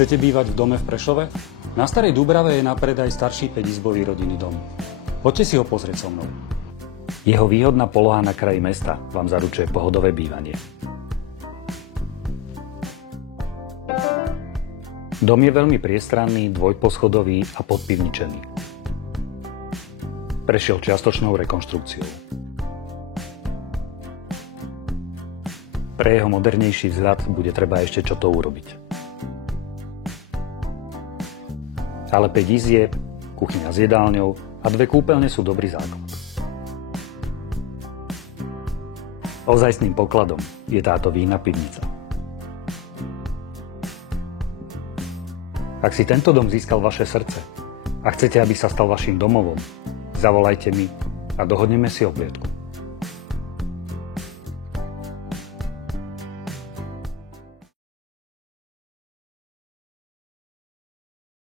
Chcete bývať v dome v Prešove? Na Starej Dúbrave je na predaj starší 5-izbový rodinný dom. Poďte si ho pozrieť so mnou. Jeho výhodná poloha na kraji mesta vám zaručuje pohodové bývanie. Dom je veľmi priestranný, dvojposchodový a podpivničený. Prešiel čiastočnou rekonštrukciou. Pre jeho modernejší vzhľad bude treba ešte čo to urobiť. Ale 5 izieb, kuchyňa s jedálňou a 2 kúpeľne sú dobrý základ. Ozajstným pokladom je táto vínna pivnica. Ak si tento dom získal vaše srdce a chcete, aby sa stal vašim domovom, zavolajte mi a dohodneme si obliadku.